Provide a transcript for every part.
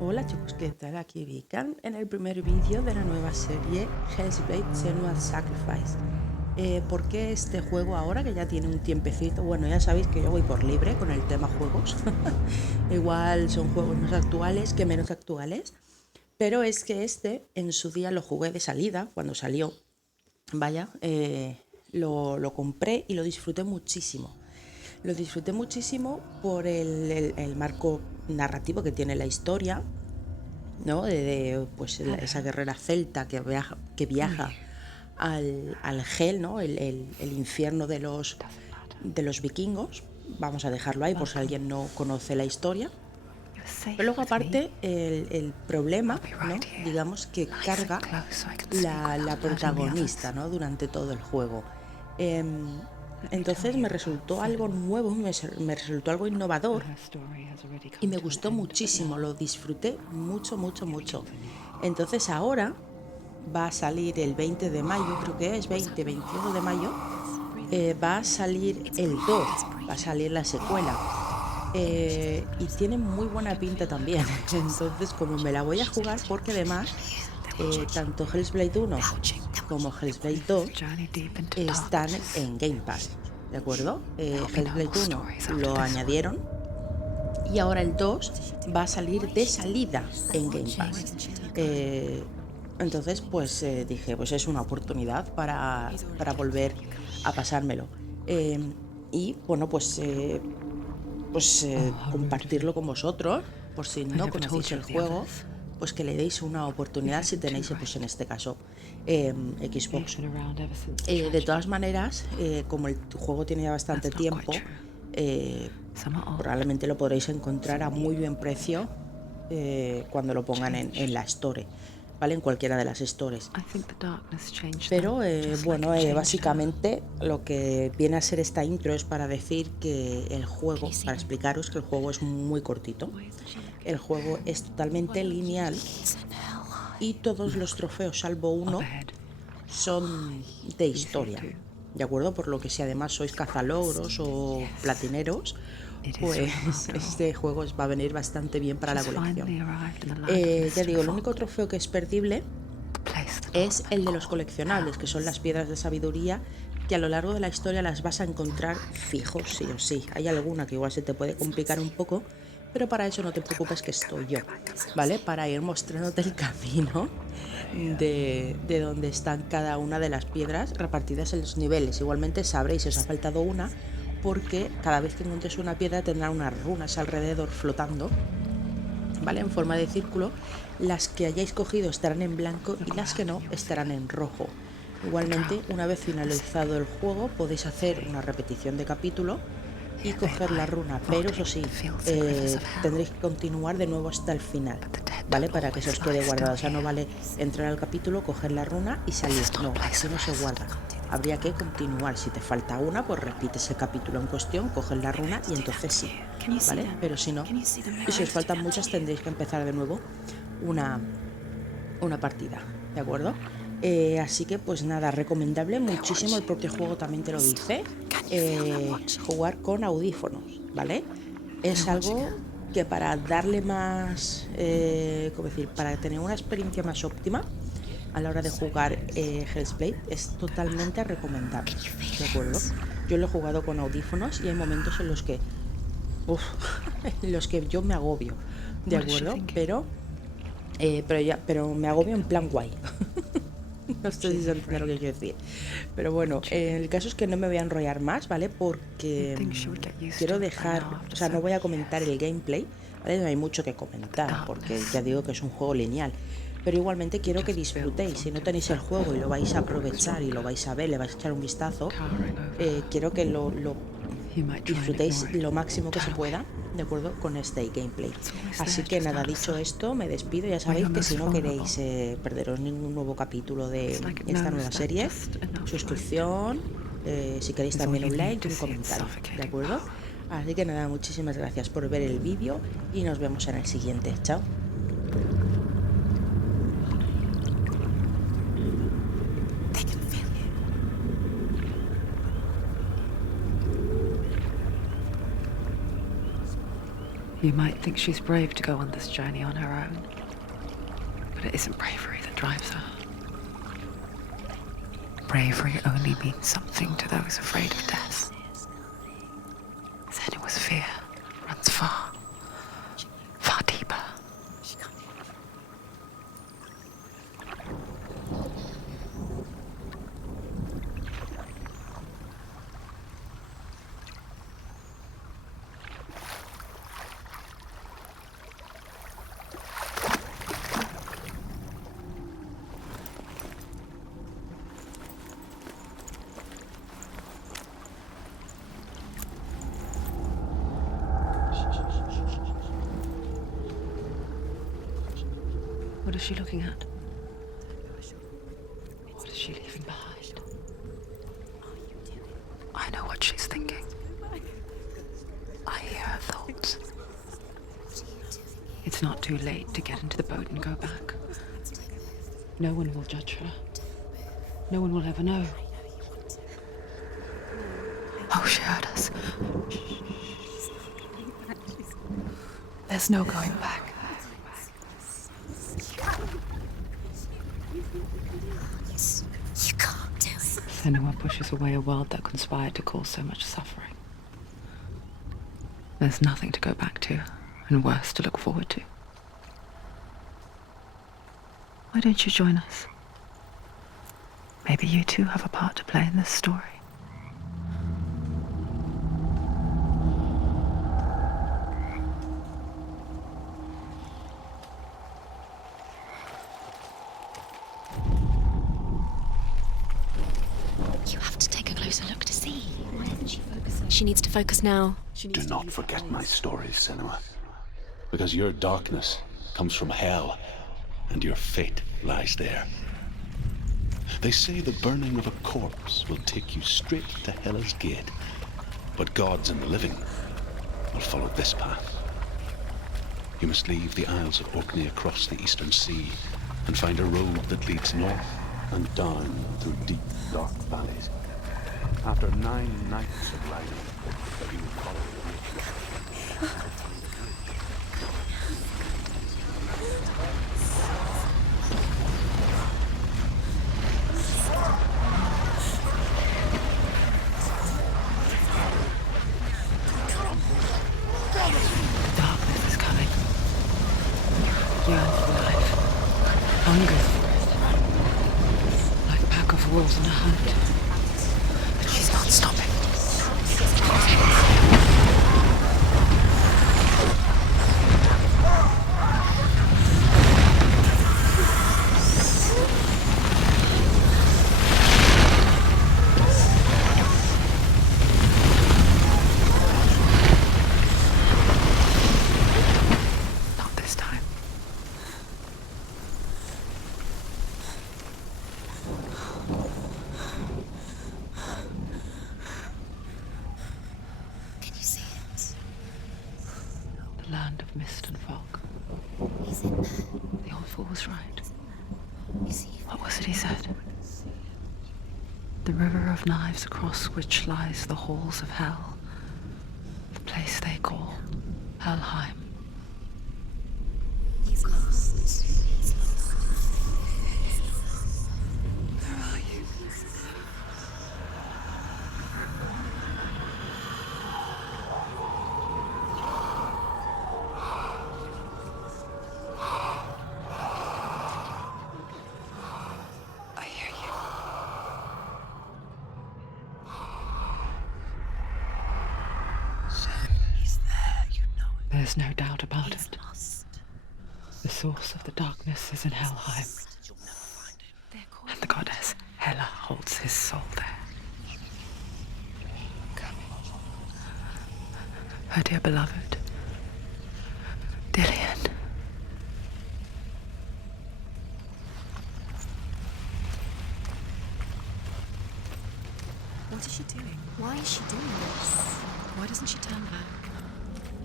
Hola chicos, ¿qué tal? Aquí Vican en el primer vídeo de la nueva serie HELLBLADE Senua Sacrifice. ¿Por qué este juego ahora que ya tiene un tiempecito? Bueno, ya sabéis que yo voy por libre con el tema juegos. Igual son juegos más actuales que menos actuales. Pero es que este en su día lo jugué de salida, cuando salió. Vaya, lo compré y lo disfruté muchísimo. Lo disfruté muchísimo por el marco narrativo que tiene la historia, ¿no? Pues esa guerrera celta que viaja al Hel, ¿no? El infierno de los vikingos. Vamos a dejarlo ahí por si alguien no conoce la historia. Pero luego aparte el problema, ¿no? Digamos que carga la protagonista, ¿no? Durante todo el juego. Entonces me resultó algo nuevo, me resultó algo innovador y me gustó muchísimo, lo disfruté mucho, mucho, mucho. Entonces ahora va a salir el 20 de mayo, creo que es 21 de mayo, va a salir el 2, va a salir la secuela. Y tiene muy buena pinta también. Entonces, como me la voy a jugar, porque además tanto HELLBLADE 1 como HELLBLADE 2 están en Game Pass, ¿de acuerdo? HELLBLADE 1 lo añadieron y ahora el 2 va a salir de salida en Game Pass. Entonces, pues dije, pues es una oportunidad para volver a pasármelo. Y bueno, compartirlo con vosotros, por si no conocéis el juego, pues que le deis una oportunidad si tenéis, pues en este caso, Xbox. De todas maneras, como el juego tiene ya bastante tiempo, probablemente lo podréis encontrar a muy buen precio cuando lo pongan en la store, ¿vale? En cualquiera de las stores. Pero básicamente lo que viene a ser esta intro es para decir que el juego, para explicaros que el juego es muy cortito. El juego es totalmente lineal y todos los trofeos, salvo uno, son de historia, ¿de acuerdo? Por lo que si además sois cazalogros o platineros, pues este juego os va a venir bastante bien para la colección. Ya digo, el único trofeo que es perdible es el de los coleccionables, que son las piedras de sabiduría, que a lo largo de la historia las vas a encontrar fijos, sí o sí. Hay alguna que igual se te puede complicar un poco, pero para eso no te preocupes que estoy yo, ¿vale? Para ir mostrándote el camino de dónde están cada una de las piedras repartidas en los niveles. Igualmente sabréis si os ha faltado una, porque cada vez que encuentres una piedra tendrá unas runas alrededor flotando, ¿vale? En forma de círculo. Las que hayáis cogido estarán en blanco y las que no estarán en rojo. Igualmente, una vez finalizado el juego, podéis hacer una repetición de capítulo y coger la runa, pero eso sí, tendréis que continuar de nuevo hasta el final, ¿vale? Para que se os quede guardado. O sea, no vale entrar al capítulo, coger la runa y salir. No, así no se guarda. Habría que continuar. Si te falta una, pues repites el capítulo en cuestión, coges la runa y entonces sí, ¿vale? Pero si no, y si os faltan muchas, tendréis que empezar de nuevo una partida, ¿de acuerdo? Así que pues nada, recomendable muchísimo, el propio juego también te lo dice, jugar con audífonos, ¿vale? Es algo que para darle más, ¿cómo decir? Para tener una experiencia más óptima a la hora de jugar HELLBLADE es totalmente recomendable, ¿de acuerdo? Yo lo he jugado con audífonos y hay momentos en los que, en los que yo me agobio, ¿de acuerdo? Pero me agobio en plan guay. No sé si se entiende lo que quiero decir. Pero bueno, el caso es que no me voy a enrollar más, ¿vale? Porque quiero dejar, o sea, no voy a comentar el gameplay, ¿vale? No hay mucho que comentar, porque ya digo que es un juego lineal. Pero igualmente quiero que disfrutéis. Si no tenéis el juego y lo vais a aprovechar y lo vais a ver, le vais a echar un vistazo, quiero que lo disfrutéis lo máximo que se pueda, de acuerdo, con este gameplay. Así que nada, dicho esto, me despido. Ya sabéis que si no queréis perderos ningún nuevo capítulo de esta nueva serie, suscripción, si queréis también un like y un comentario, ¿de acuerdo? Así que nada, muchísimas gracias por ver el vídeo y nos vemos en el siguiente. Chao. You might think she's brave to go on this journey on her own, but it isn't bravery that drives her. Bravery only means something to those afraid of death. Senua's fear runs far, far deeper. What is she looking at? What is she leaving behind? I know what she's thinking. I hear her thoughts. It's not too late to get into the boat and go back. No one will judge her. No one will ever know. Oh, she heard us. There's no going back. Senua pushes away a world that conspired to cause so much suffering. There's nothing to go back to, and worse to look forward to. Why don't you join us? Maybe you too have a part to play in this story. She needs to focus now. Do not forget my stories, Senua, because your darkness comes from hell, and your fate lies there. They say the burning of a corpse will take you straight to Hela's gate, but gods and the living will follow this path. You must leave the Isles of Orkney across the eastern sea, and find a road that leads north and down through deep, dark valleys. After 9 nights of riding, you will follow the nature. Darkness is coming. Yearn for life. Hunger for it. Like a pack of wolves on a hunt. She's not stopping. Not this time. Land of mist and fog. He's in there. The old fool was right. Is he? What was it he said? The river of knives across which lies the halls of hell. The place they call Helheim. He's lost. He's lost. Where are you? I hear you. He's there, you know it. There's no doubt about He's it. lost. The source of the darkness is in Helheim, You'll never find him. They're called. and the goddess Hela holds his soul there. Her dear beloved, Dillian. What is she doing? Why is she doing this? Why doesn't she turn back?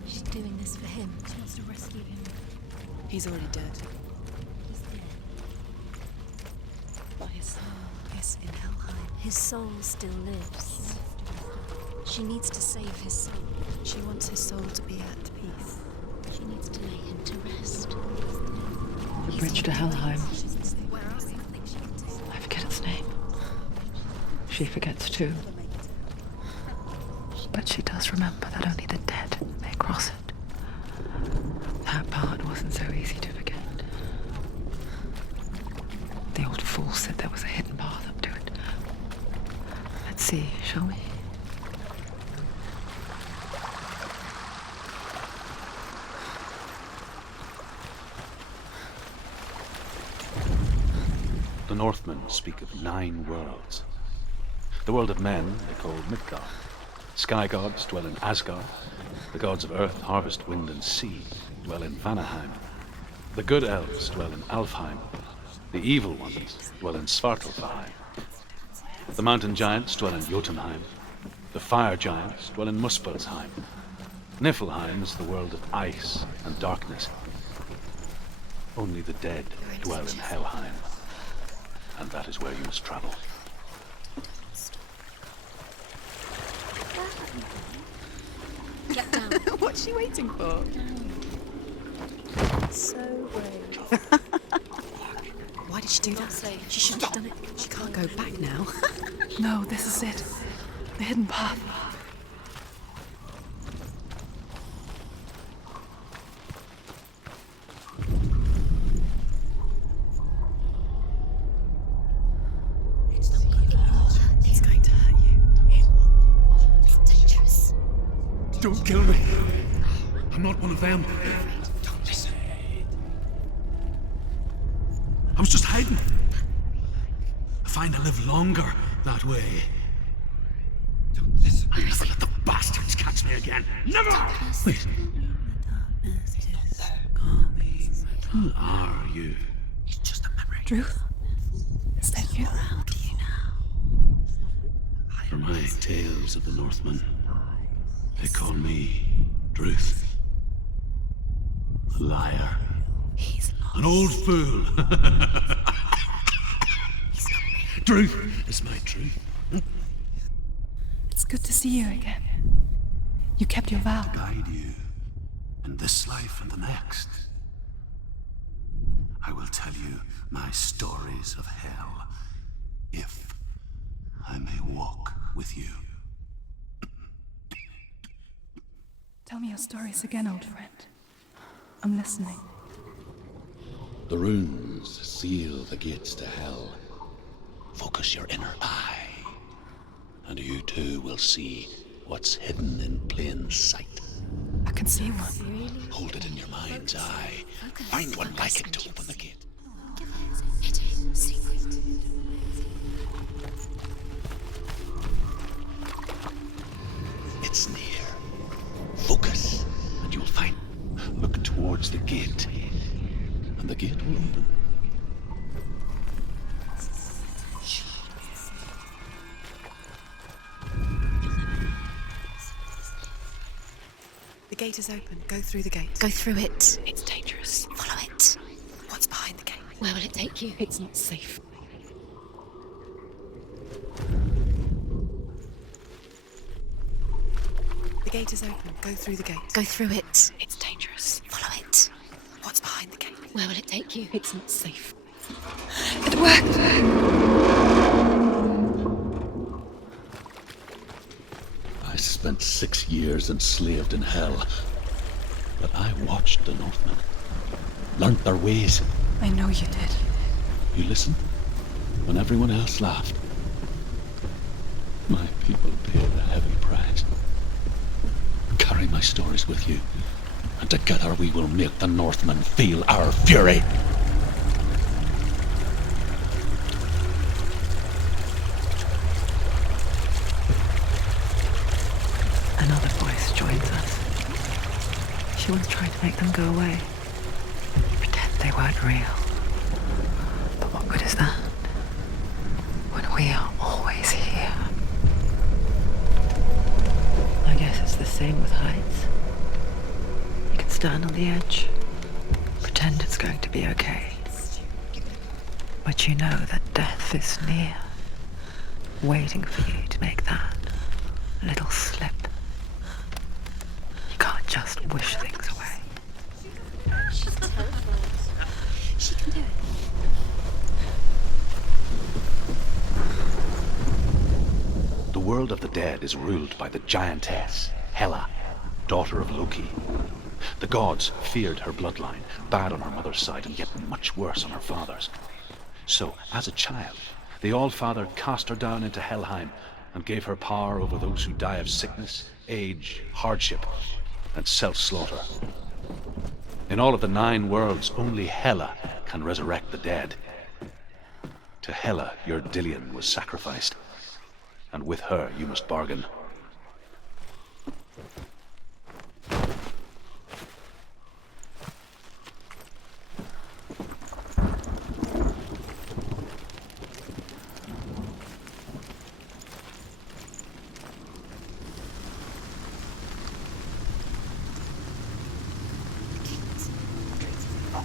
She's doing this for him. She wants to rescue him. He's already dead. He's dead. But his soul is in Helheim. His soul still lives. She needs to save his soul. She wants his soul to be at peace. bridge to Helheim. I forget its name. She forgets too. But she does remember that only the dead may cross it. That part wasn't so easy to forget. The old fool said there was a hidden path up to it. Let's see, shall we? The Northmen speak of 9 worlds. The world of men they call Midgard. Sky gods dwell in Asgard. The gods of earth, harvest, wind, and sea dwell in Vanaheim. The good elves dwell in Alfheim. The evil ones dwell in Svartalfheim. The mountain giants dwell in Jotunheim. The fire giants dwell in Muspelheim. Niflheim is the world of ice and darkness. Only the dead dwell in Helheim. And that is where you must travel. Get down. What's she waiting for? So brave. Why did she do that? She shouldn't have done it. She can't go back now. No, this is it. The hidden path. It's going to hurt you. It's dangerous. Don't kill me. I'm not one of them. Don't listen. I was just hiding. I find I live longer that way. Don't listen. I'll never let the bastards catch me again. Never! Wait. Who are you? It's just a memory. Ruth? Is that you? How do you know? For my tales of the Northmen, they call me Druth. A liar. He's lost. An old fool. He's not me. Truth is my truth. It's good to see you again. You kept your vow. Guide you in this life and the next. I will tell you my stories of hell, if I may walk with you. Tell me your stories again, old friend. I'm listening. The runes seal the gates to hell. Focus your inner eye, and you too will see what's hidden in plain sight. I can see one. Hold it in your mind's eye. Find one like it to open the gate. Hidden secret. It's near. Focus, and you'll find. Look towards the gate, and the gate will open. The gate is open. Go through the gate. Go through it. It's dangerous. Follow it. What's behind the gate? Where will it take you? It's not safe. The gate is open. Go through the gate. Go through it. It's dangerous. Follow it. What's behind the gate? Where will it take you? It's not safe. It worked! I spent 6 years enslaved in hell, but I watched the Northmen, learnt their ways. I know you did. You listened when everyone else laughed. My people paid a heavy price. Carry my stories with you, and together we will make the Northmen feel our fury. Another voice joins us. She once tried to make them go away. Pretend they weren't real. But what good is that? When we are always here. I guess it's the same with heights. You can stand on the edge, pretend it's going to be okay. But you know that death is near, waiting for you to make that little slip. You can't just wish things away. She's terrified. She can world of the dead is ruled by the giantess, Hela, daughter of Loki. The gods feared her bloodline, bad on her mother's side and yet much worse on her father's. So, as a child, the All-Father cast her down into Helheim and gave her power over those who die of sickness, age, hardship, and self-slaughter. In all of the 9 worlds, only Hela can resurrect the dead. To Hela, your Dillion was sacrificed, and with her you must bargain.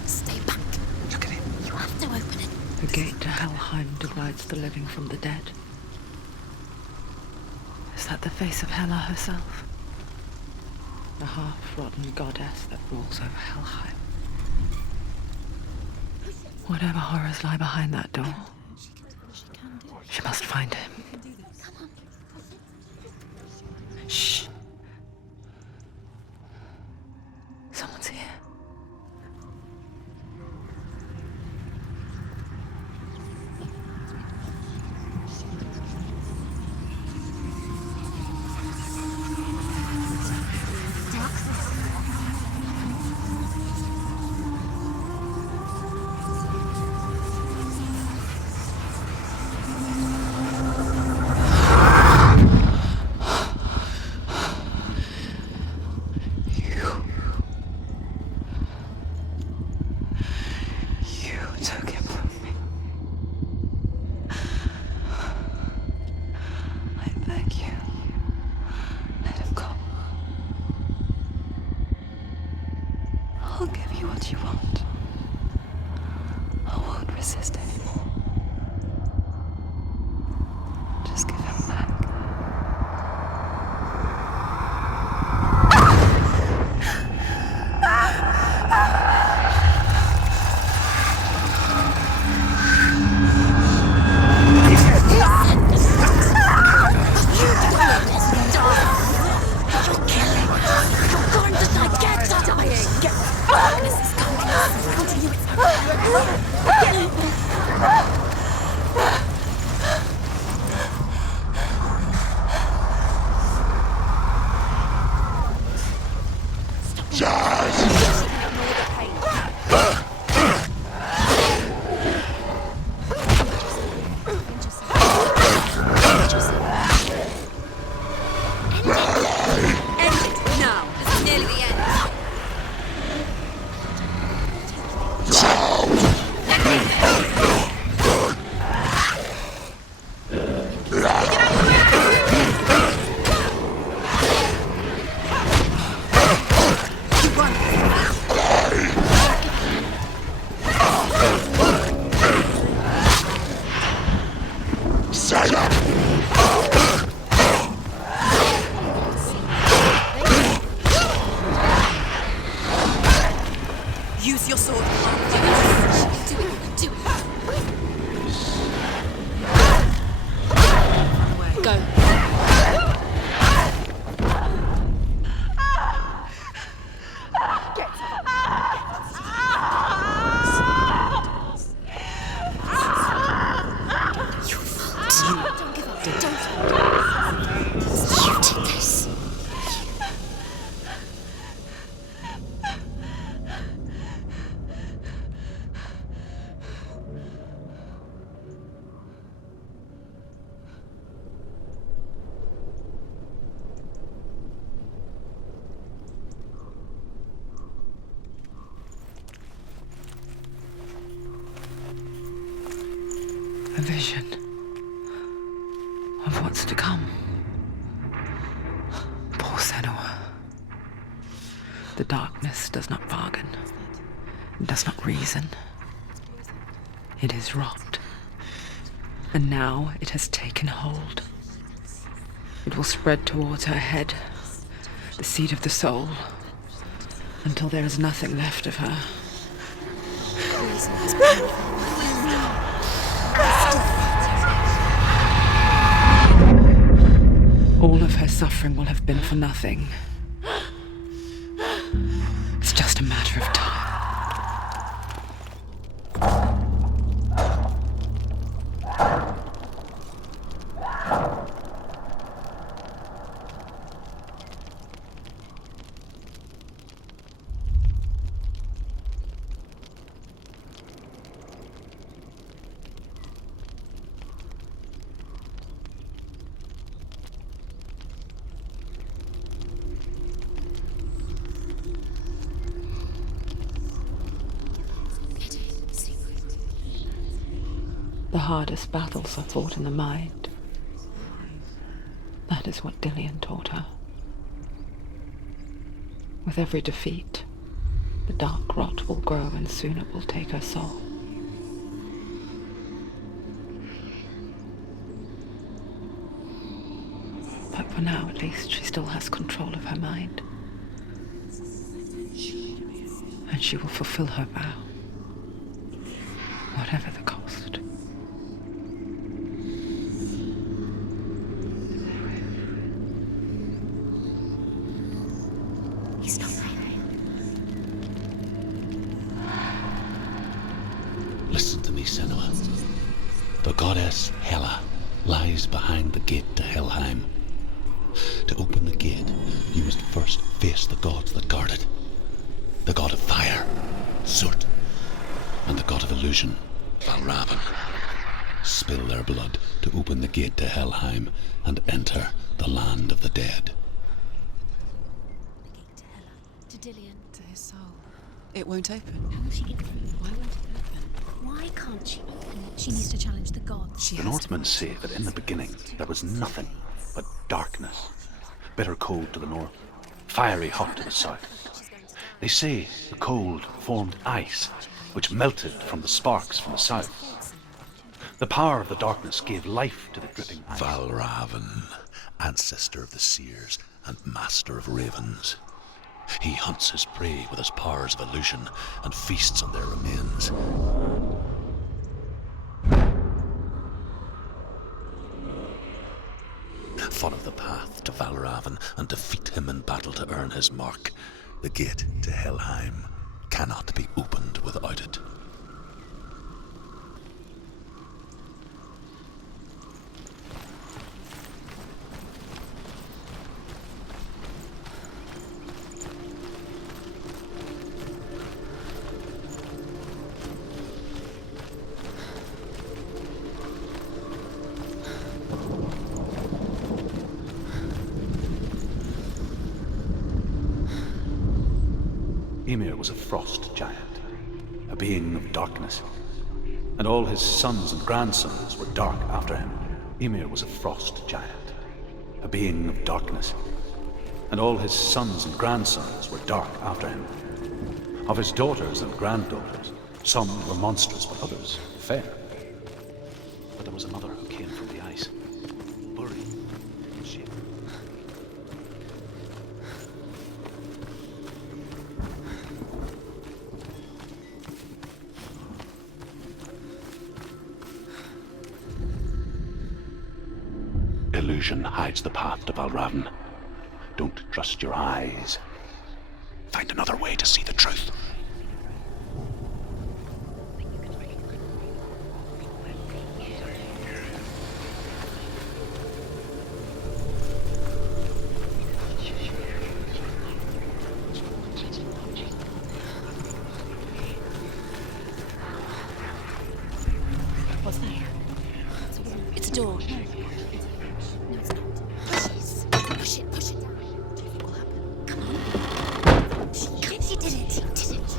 Stay back. Look at it. You have to open it. The gate to Helheim divides the living from the dead. Is that the face of Hela herself? The half-rotten goddess that rules over Helheim. Whatever horrors lie behind that door, she must find him. Shh. Someone's here. I'll give you what you want. I won't resist anymore. Just give him back. Use your sword. Do it. Do it. Go. A vision of what's to come. Poor Senua. The darkness does not bargain, does not reason. It is wrought, and now it has taken hold. It will spread towards her head, the seat of the soul, until there is nothing left of her. suffering will have been for nothing. It's just a matter of time. The hardest battles are fought in the mind. That is what Dillian taught her. With every defeat, the dark rot will grow and soon it will take her soul. But for now, at least, she still has control of her mind. And she will fulfill her vow, whatever the cost. He's not right. Listen to me, Senua. The goddess Hela lies behind the gate to Helheim. To open the gate, you must first face the gods that guard it. The god of fire, Surt, and the god of illusion, Valravn. Spill their blood to open the gate to Helheim and enter the land of the dead. The gate to Hela. To Dillian. To his soul. It won't open. How will she get through? Why won't it open? Why can't she open it? She needs to challenge the gods. She The has Northmen to. say that in the beginning there was nothing but darkness. Bitter cold to the north, fiery hot to the south. They say the cold formed ice, which melted from the sparks from the south. The power of the darkness gave life to the dripping ice. Valravn, ancestor of the seers and master of ravens. He hunts his prey with his powers of illusion and feasts on their remains. Follow the path to Valravn and defeat him in battle to earn his mark. The gate to Helheim cannot be opened without it. Ymir was a frost giant, a being of darkness, and all his sons and grandsons were dark after him. Ymir was a frost giant, a being of darkness, and all his sons and grandsons were dark after him. Of his daughters and granddaughters, some were monstrous, but others fair. But there was another who came from the ice, blurry in shape. Illusion hides the path to Valravn. Don't trust your eyes. Find another way to see the truth. What's that? It's a door. No, it's not. Push it. Push it down. Do you think will happen? Come on. She did it. She did it.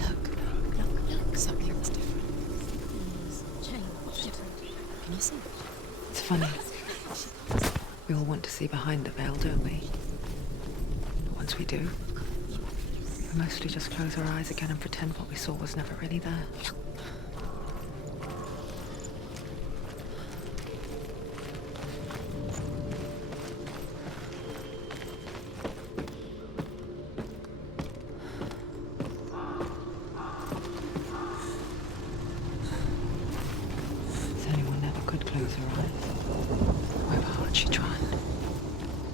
Look. Something was different. Change. Can you see? It's funny. We all want to see behind the veil, don't we? But once we do, we mostly just close our eyes again and pretend what we saw was never really there. close her eyes. However hard she tried.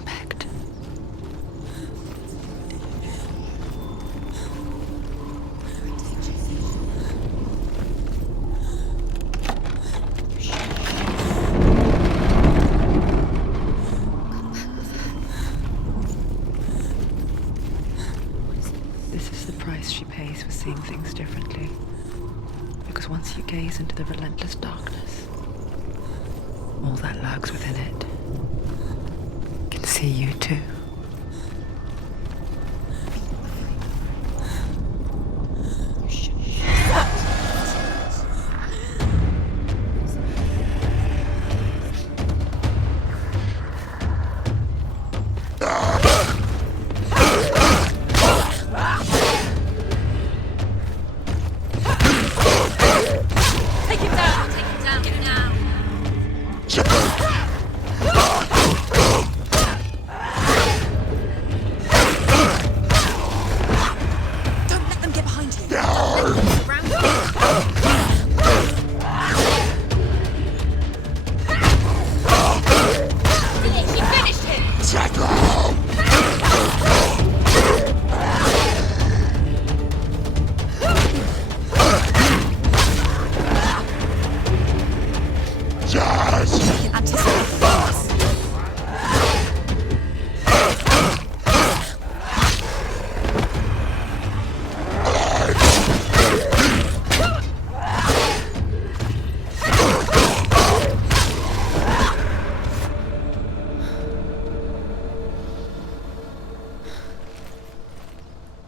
Begged. This is the price she pays for seeing things differently. Because once you gaze into the relentless darkness, all that lurks within it can see you too.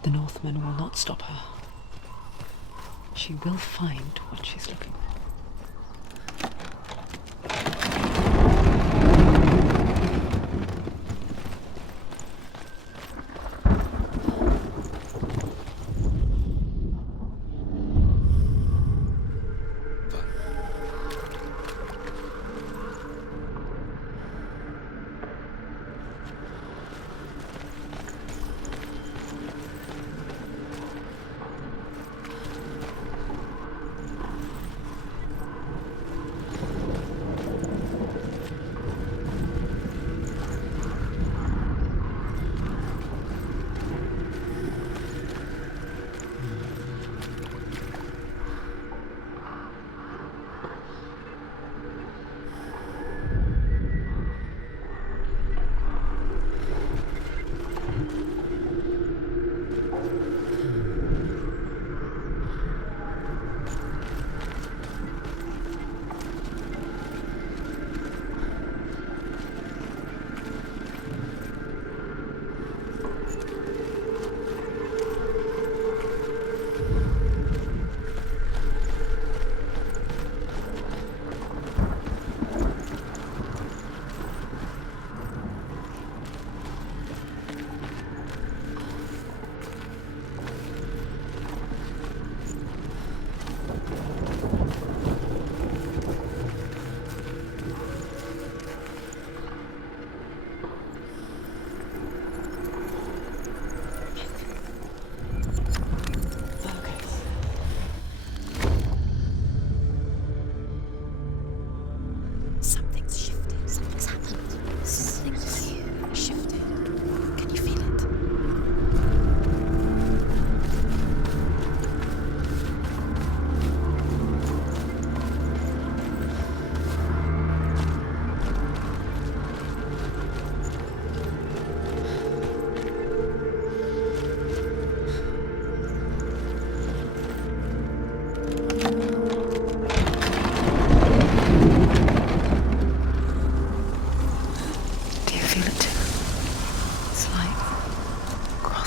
The Northmen will not stop her. She will find what she's looking for.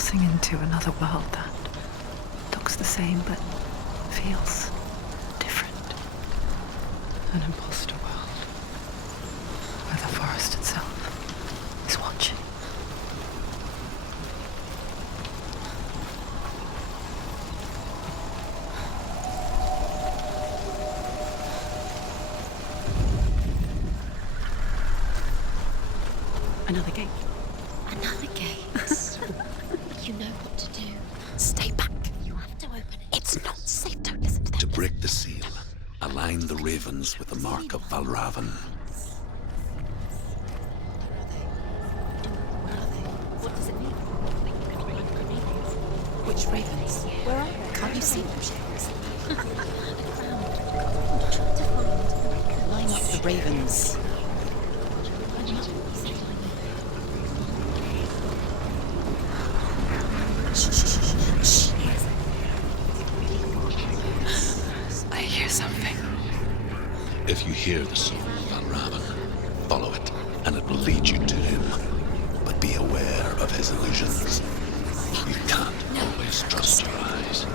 Into another world that looks the same but feels different. An imposter world where the forest itself is watching. Another gate. Another gate. You know what to do. Stay back. You have to open it. It's not safe. Don't listen to them. To break the seal, Align the ravens with the mark of Valravan. What does it mean? Which ravens? Where are they? Can't you see them? Line up the ravens. I hear something. If you hear the song of Valravan, follow it, and it will lead you to him. But be aware of his illusions. You can't always trust your eyes.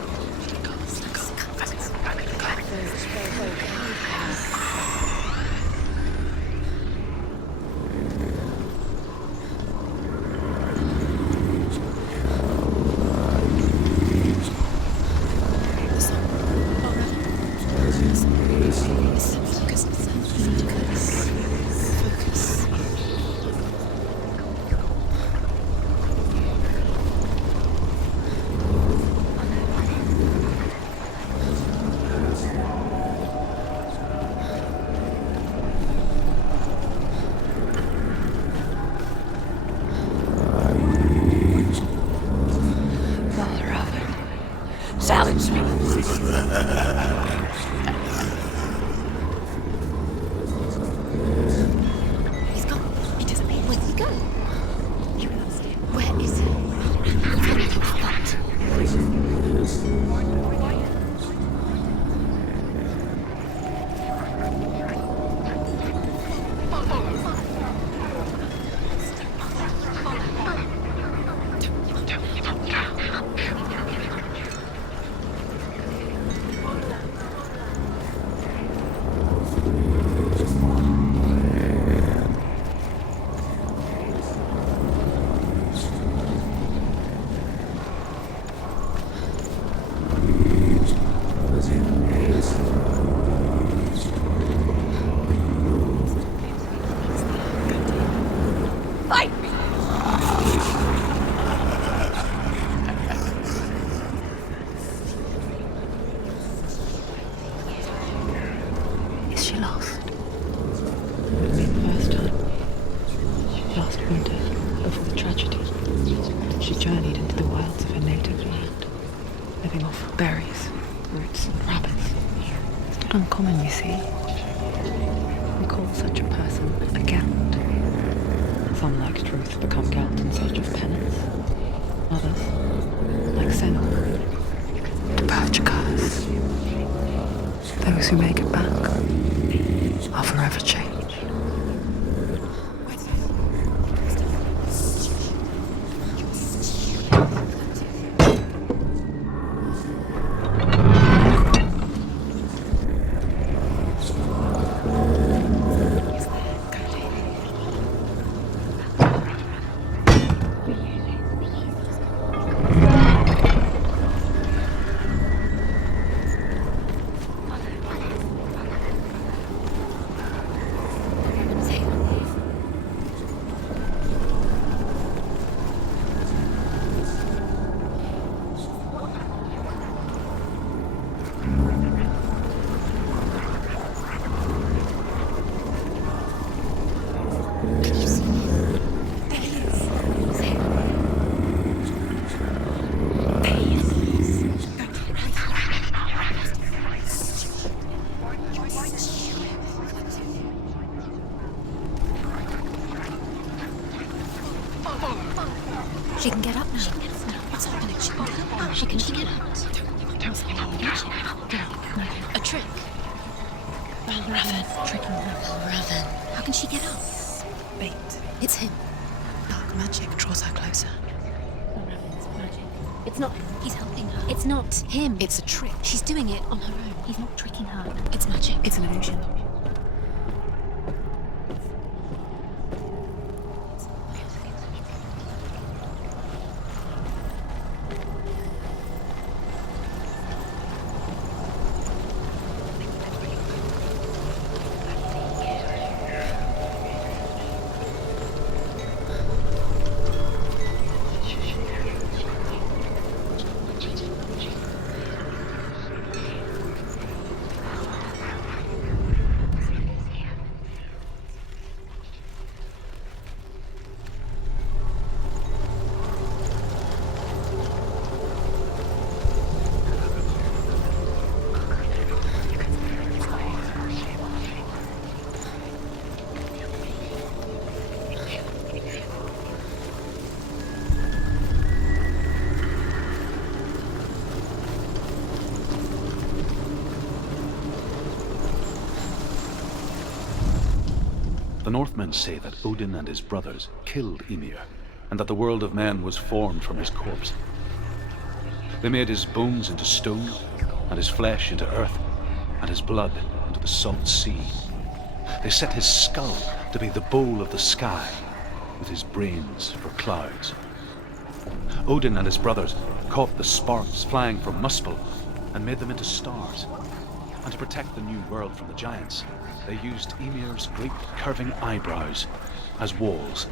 Silence me. He's gone. He disappeared. Where did he go? Where is he? Is she lost? First time. Last winter, before the tragedy, she journeyed into the wilds of her native land, living off berries, roots, and rabbits. It's not uncommon, you see. We call such a person a Gelt. Some, like Truth, become Gelt in search of penance. Others, like Senua, to purge a curse. Those who make it back are forever changed. She can get up now. What's happening? She can get up now. How can she get out? Get up. A trick. Raven. Tricking her. Raven. How can she get out? Bait. It's him. Dark magic draws her closer. Raven's magic. It's not him. He's helping her. It's not him. It's a trick. She's doing it on her own. He's not tricking her. It's magic. It's an illusion. The Northmen say that Odin and his brothers killed Ymir, and that the world of men was formed from his corpse. They made his bones into stone, and his flesh into earth, and his blood into the salt sea. They set his skull to be the bowl of the sky, with his brains for clouds. Odin and his brothers caught the sparks flying from Muspel and made them into stars. And to protect the new world from the giants, they used Ymir's great curving eyebrows as walls.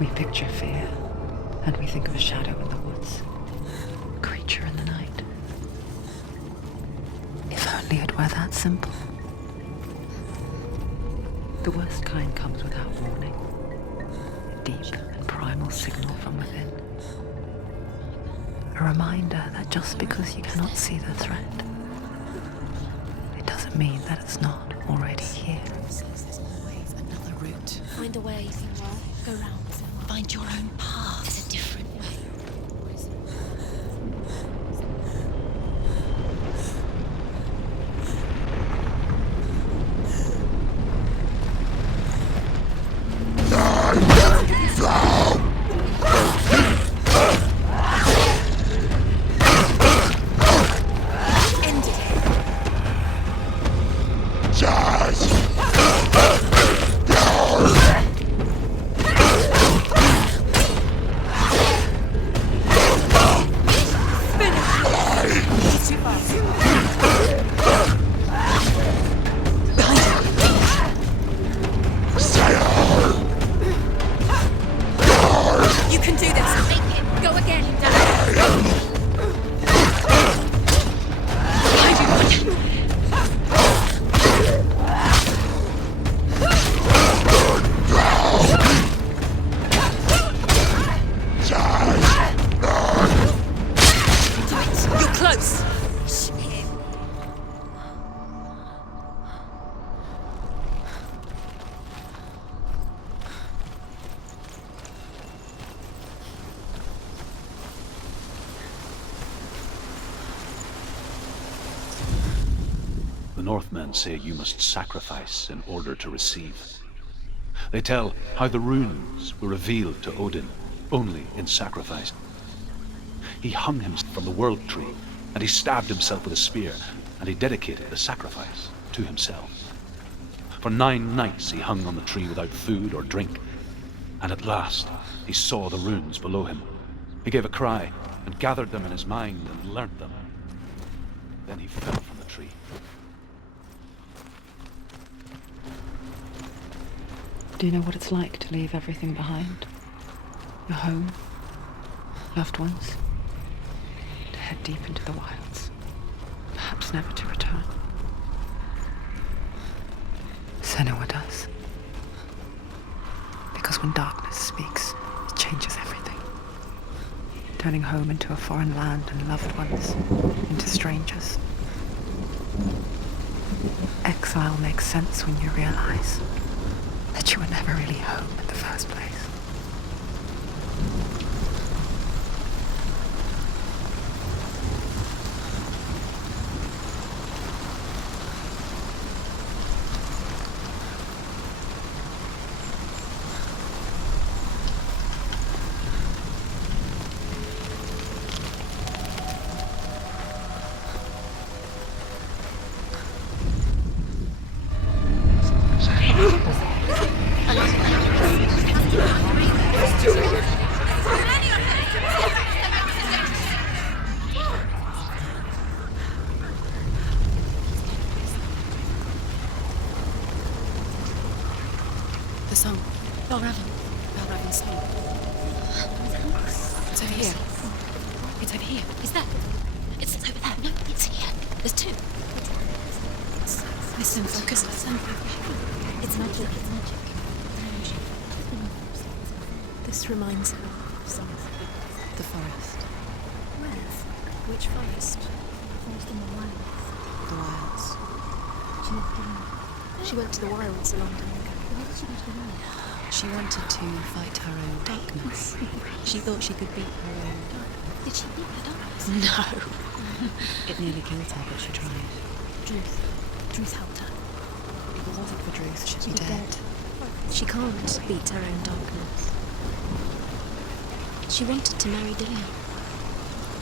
We picture fear, and we think of a shadow in the woods, a creature in the night. If only it were that simple. The worst kind comes without warning, a deep and primal signal from within. A reminder that just because you cannot see the threat, it doesn't mean that it's not already here. There's always another route. Find a way. Go round. Find your own path. There's a different way. Northmen say you must sacrifice in order to receive. They tell how the runes were revealed to Odin only in sacrifice. He hung himself from the world tree, and he stabbed himself with a spear, and he dedicated the sacrifice to himself. For 9 nights he hung on the tree without food or drink, and at last he saw the runes below him. He gave a cry and gathered them in his mind and learnt them. Then he fell from the tree. Do you know what it's like to leave everything behind? Your home, loved ones, to head deep into the wilds, perhaps never to return. Senua does. Because when darkness speaks, it changes everything. Turning home into a foreign land and loved ones into strangers. Exile makes sense when you realize that you were never really home in the first place. The song. Balravin's song. It's over here. It's over here. Is that? It's over there. No, it's here. There's two. Listen, focus, listen. It's magic. It's magic. This reminds her of something. The forest. Where? Which forest? Forest in the wilds. The wilds. She went to the wilds a long time ago. Why did she go to the wilds? She wanted to fight her own darkness. She thought she could beat her own darkness. Did she beat the darkness? No. It nearly killed her, but she tried. Druth helped her. If it wasn't for Druth, she'd be dead. She can't beat her own darkness. She wanted to marry Dillian.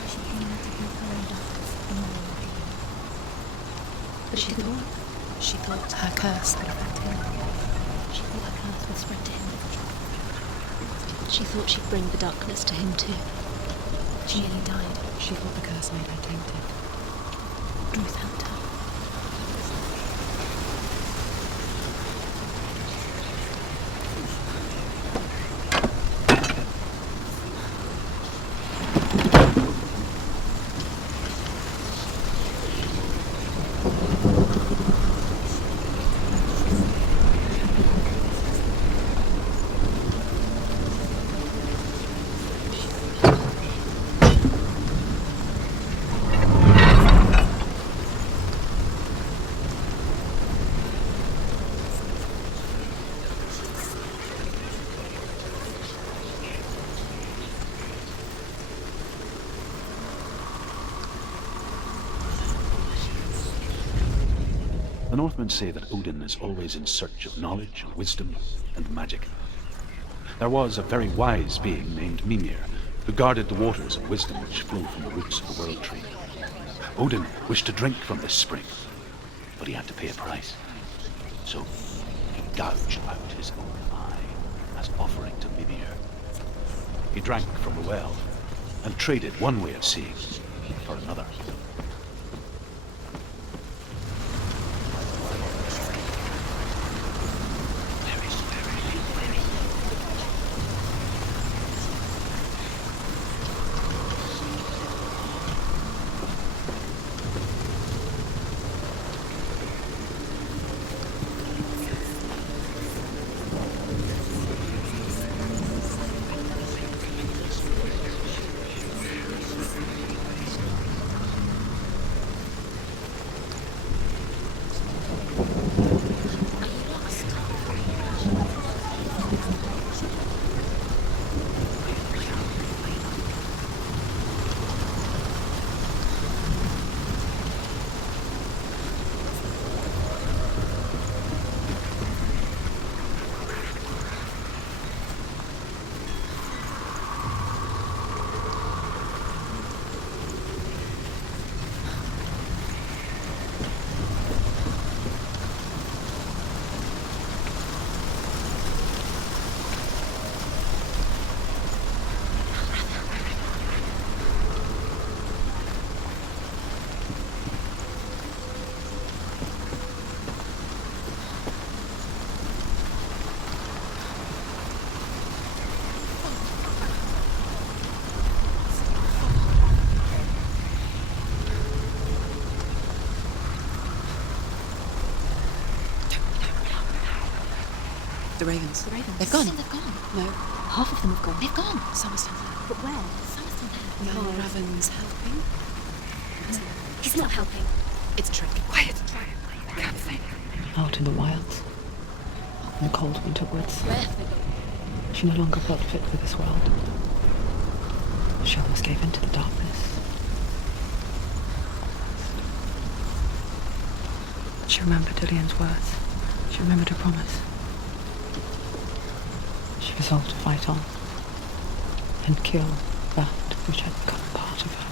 She wanted to beat her own darkness and marry Dillian. But it didn't work. She thought her curse could affect him. She thought her curse would spread to him. She thought she'd bring the darkness to him too. She nearly died. She thought the curse made her tainted. Druth helped her. The Northmen say that Odin is always in search of knowledge, wisdom, and magic. There was a very wise being named Mimir, who guarded the waters of wisdom which flow from the roots of the World Tree. Odin wished to drink from this spring, but he had to pay a price. So he gouged out his own eye as offering to Mimir. He drank from the well and traded one way of seeing for another. The ravens. The ravens. They've gone. They've gone. No. Half of them have gone. They've gone. Some are still there. But where? Some are still there. No, Raven's helping. He's not helping. It's a trick. Quiet. I can't think. Out in the wilds. In the cold winter woods. Where? She no longer felt fit for this world. She almost gave in to the darkness. She remembered Dillian's words. She remembered her promise. She resolved to fight on and kill that which had become part of her.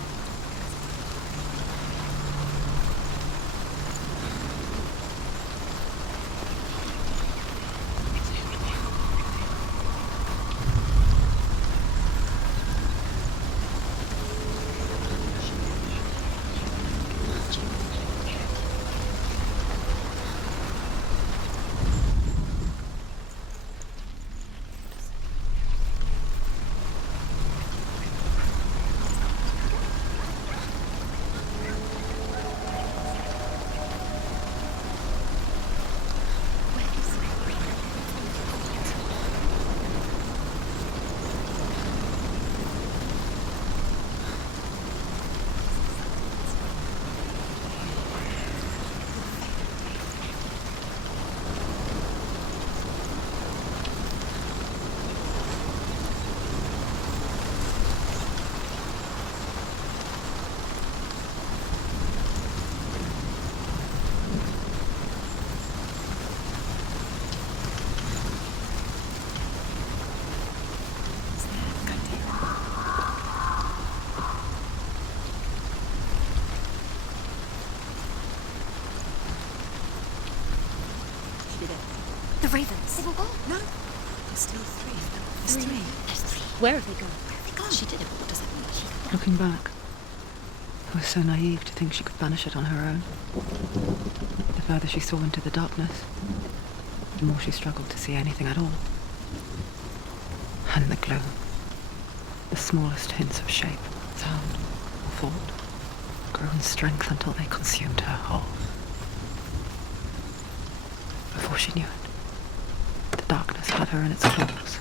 The ravens. They've all gone. No. There's still three. There's three. There's three. Where have they gone? Where have they gone? She did it, but what does that mean? She got Looking back, I was so naive to think she could banish it on her own. The further she saw into the darkness, the more she struggled to see anything at all. And the gloom, the smallest hints of shape, sound, or thought, grew in strength until they consumed her whole. Before she knew it, the darkness had her in its claws.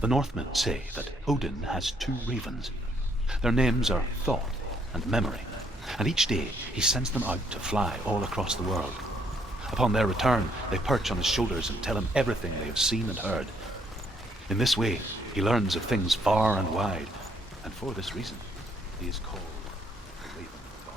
The Northmen say that Odin has two ravens. Their names are Thought and Memory, and each day he sends them out to fly all across the world. Upon their return, they perch on his shoulders and tell him everything they have seen and heard. In this way, he learns of things far and wide, and for this reason, he is called the Raven of God.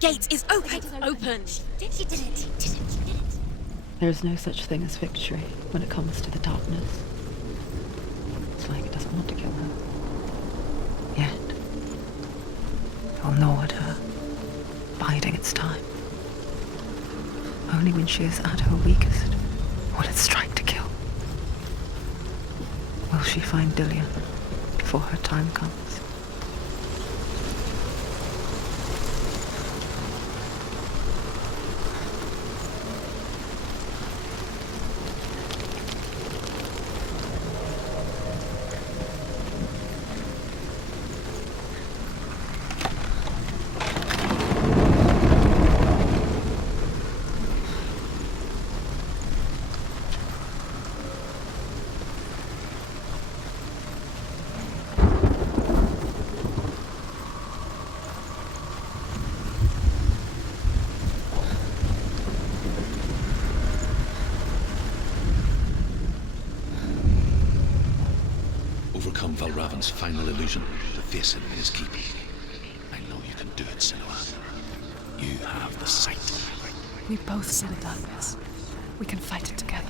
gate is open. Open. You did it. There is no such thing as victory when it comes to the darkness. It's like it doesn't want to kill her. Yet. It will gnaw at her, biding its time. Only when she is at her weakest will it strike to kill. Will she find Dillian before her time comes? Overcome Valravan's final illusion to face him in his keep. I know you can do it, Senua. You have the sight. We both see the darkness. We can fight it together.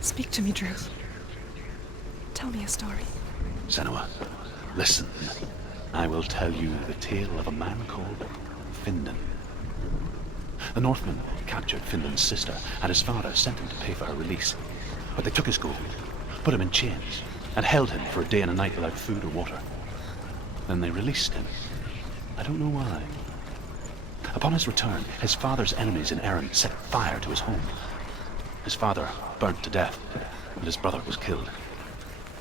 Speak to me, Drew. Tell me a story. Senua, listen. I will tell you the tale of a man called Findan. The Northmen captured Findan's sister, and his father sent him to pay for her release. But they took his gold, put him in chains, and held him for a day and a night without food or water. Then they released him. I don't know why. Upon his return, his father's enemies in Erin set fire to his home. His father burnt to death, and his brother was killed.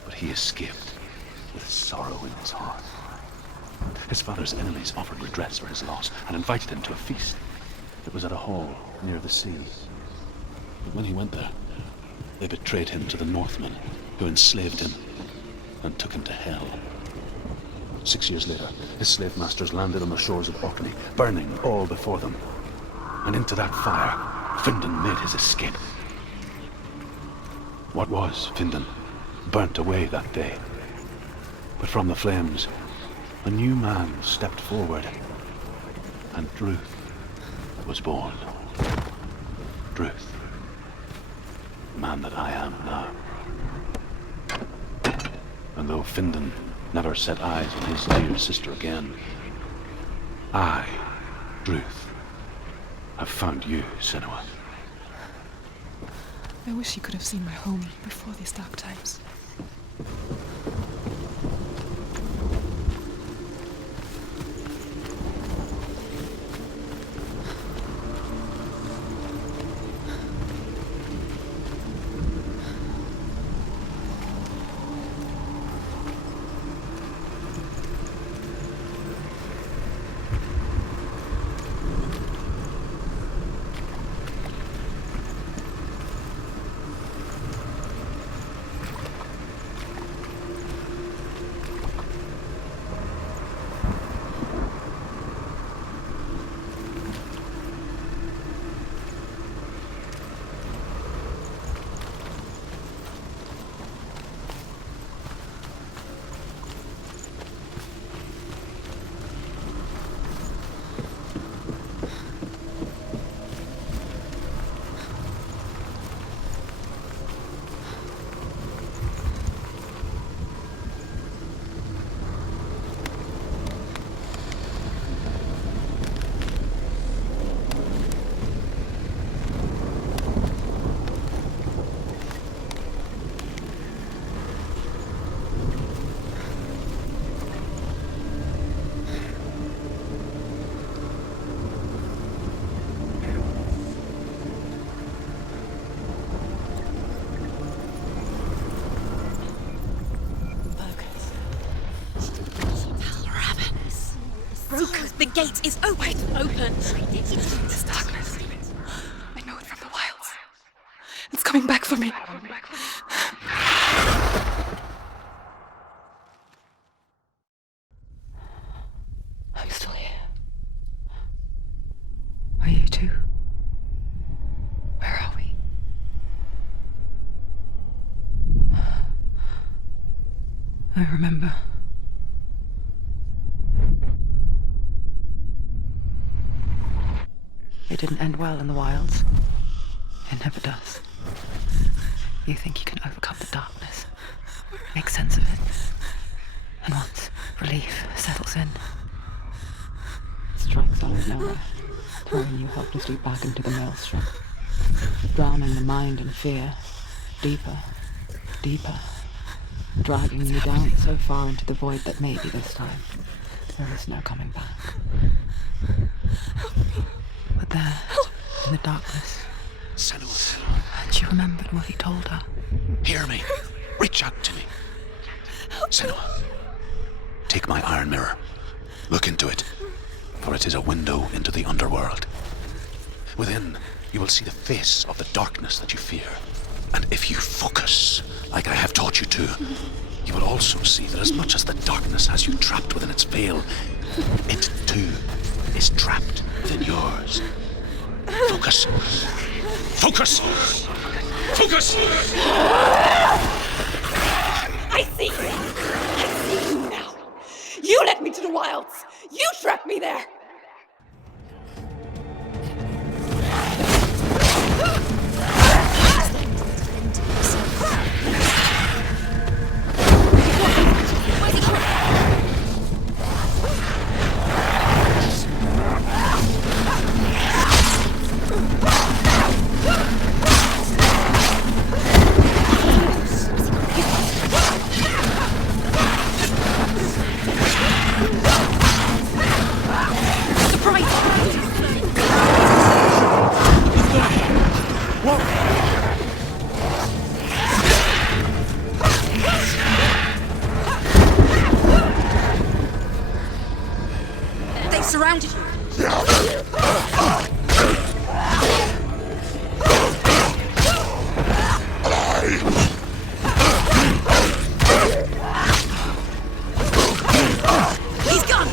But he escaped with sorrow in his heart. His father's enemies offered redress for his loss and invited him to a feast. It was at a hall near the sea. But when he went there, they betrayed him to the Northmen, who enslaved him and took him to hell. 6 years later, his slave masters landed on the shores of Orkney, burning all before them. And into that fire, Findan made his escape. What was Findan burnt away that day. But from the flames, a new man stepped forward, and Druth was born. Druth, the man that I am now. And though Findan never set eyes on his dear sister again, I, Druth, have found you, Senua. I wish you could have seen my home before these dark times. gate is open. Open. This darkness. I know it from the wilds. It's coming back for me. I'm still here. Are you too? Where are we? I remember. It didn't end well in the wilds. It never does. You think you can overcome the darkness, make sense of it, and once relief settles in, it strikes out of nowhere, throwing you helplessly back into the maelstrom, drowning the mind in fear, deeper, deeper, dragging you down so far into the void that maybe this time there is no coming back. But there, in the darkness, Senua, and she remembered what he told her. hear me. Reach out to me. Senua, take my iron mirror. Look into it, for it is a window into the underworld. Within, you will see the face of the darkness that you fear. And if you focus, like I have taught you to, you will also see that as much as the darkness has you trapped within its veil, it too is trapped within yours. Focus. Focus! Focus! I see you! I see you now! You led me to the wilds! You trapped me there! They surrounded you. He's gone.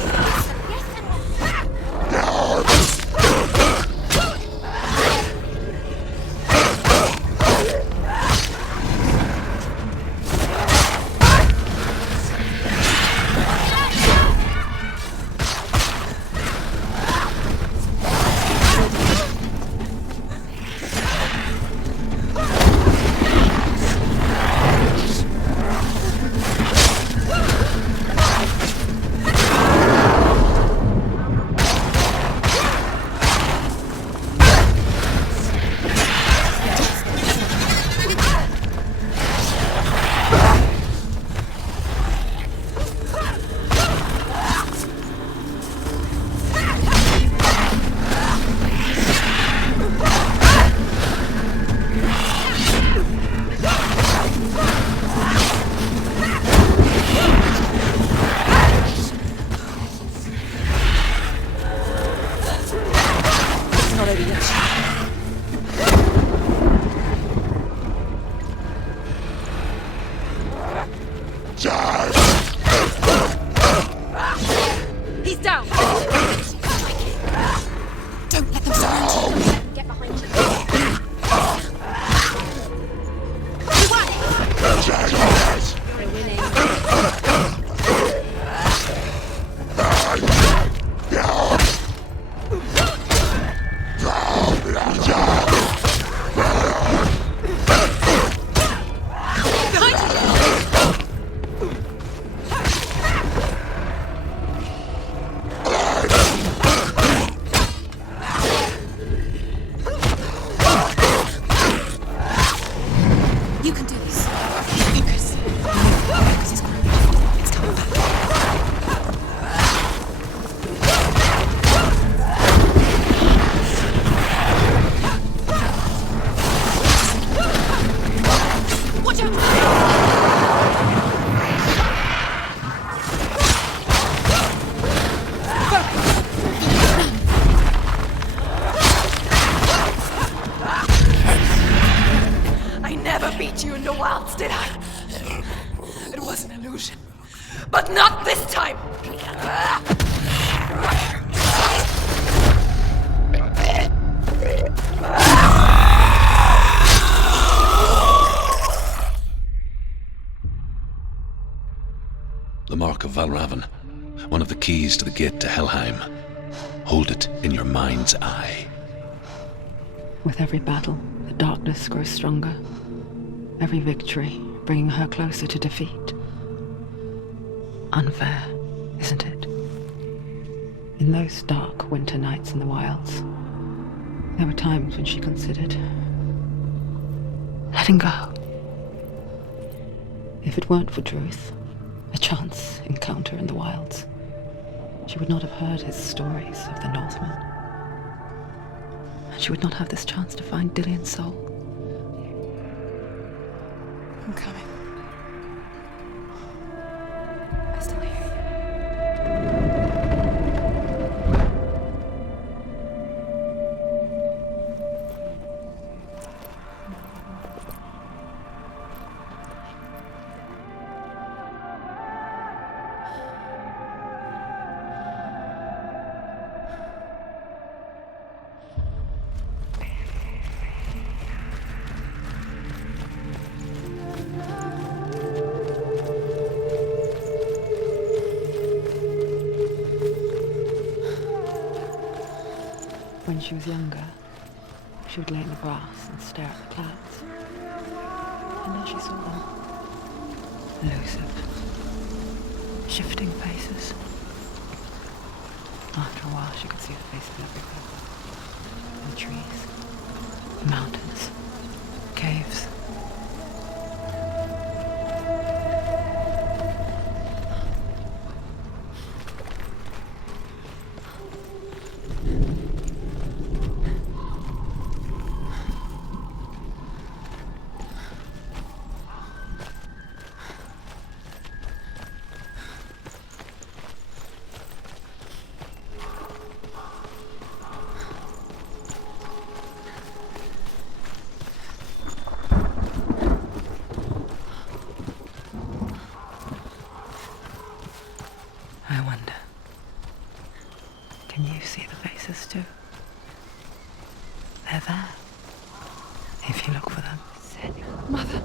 illusion. But not this time! The Mark of Valravan, one of the keys to the gate to Helheim. Hold it in your mind's eye. With every battle, the darkness grows stronger. Every victory bringing her closer to defeat. Unfair, isn't it? In those dark winter nights in the wilds, there were times when she considered letting go. If it weren't for Druth, a chance encounter in the wilds, she would not have heard his stories of the Northmen. And she would not have this chance to find Dillion's soul. I'm coming. I still hear you. When she was younger, she would lay in the grass and stare at the clouds. And then she saw them. Elusive, shifting faces. After a while, she could see the faces everywhere. In the trees, the mountains, caves. I wonder, can you see the faces too? They're there, if you look for them. Mother.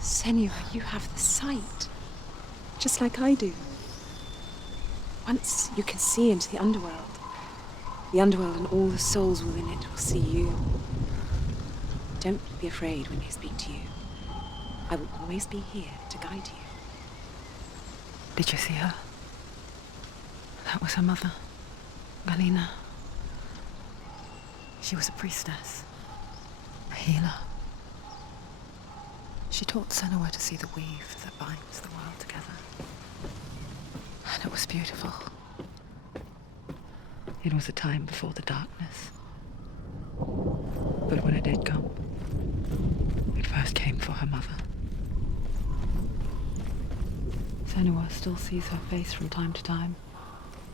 Senua, you have the sight. Just like I do. Once you can see into the underworld and all the souls within it will see you. Don't be afraid when they speak to you. I will always be here to guide you. Did you see her? That was her mother, Galina. She was a priestess, a healer. She taught Senua to see the weave that binds the world together. And it was beautiful. It was a time before the darkness. But when it did come, it first came for her mother. Senua still sees her face from time to time,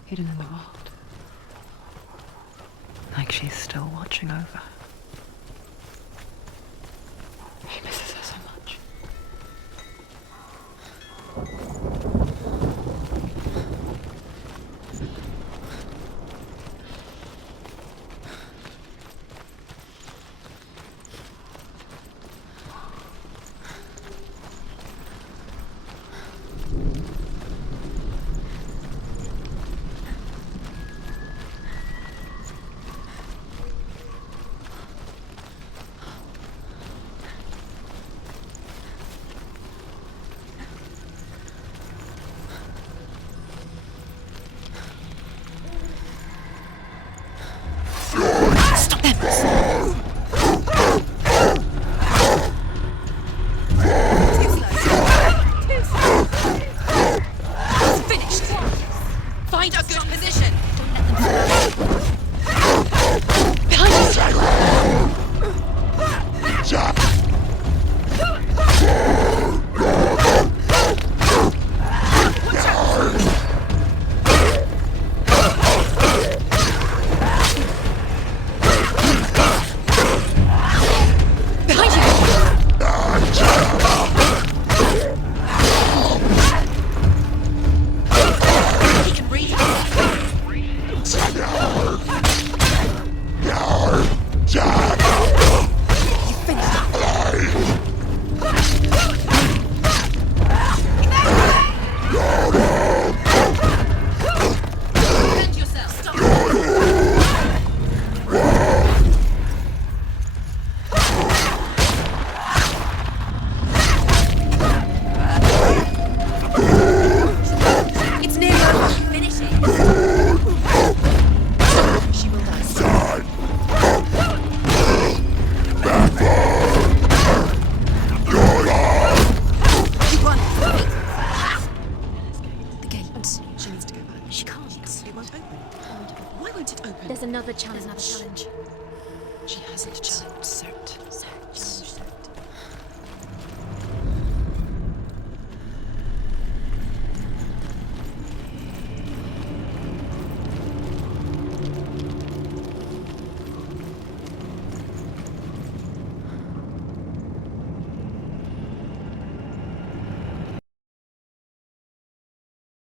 hidden in the world. Like she's still watching over her. She misses her so much. Find a good position. Behind us.